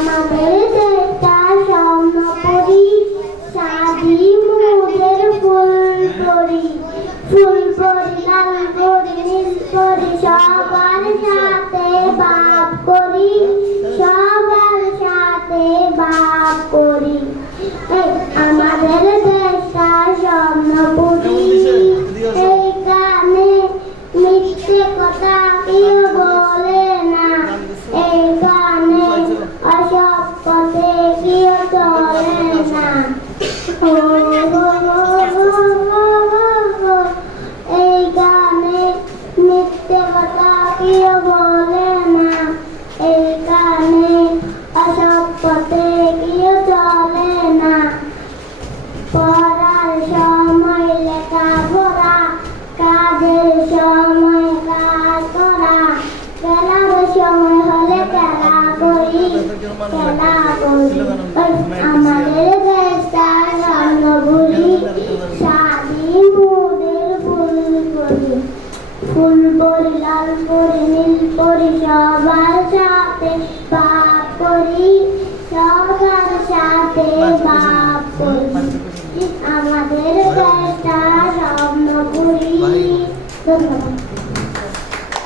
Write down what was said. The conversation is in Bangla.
আমাদের দেশটা স্বর্ণপুরী, সাজি মোদের ফুলপুরি, ফুলপুরি লাল পরি নীল পরি, সবার সাথে বাপ করি, সবার সাথে বাপ করি। আমাদের দেশটা স্বর্ণপুরী, এই গানে মিথ্যে কথা কেউ বলে না, এই গানে অসৎ পথে কেউ চলে না। এই গানে মিথ্যে কথা কেউ বলে না, এই গানে অসৎ পথে কেউ চলে না। পড়ার সময় লেখাপড়া, কাজের সময় কাজ করা, খেলার সময় হলে খেলা করি, খেলা করি। আমার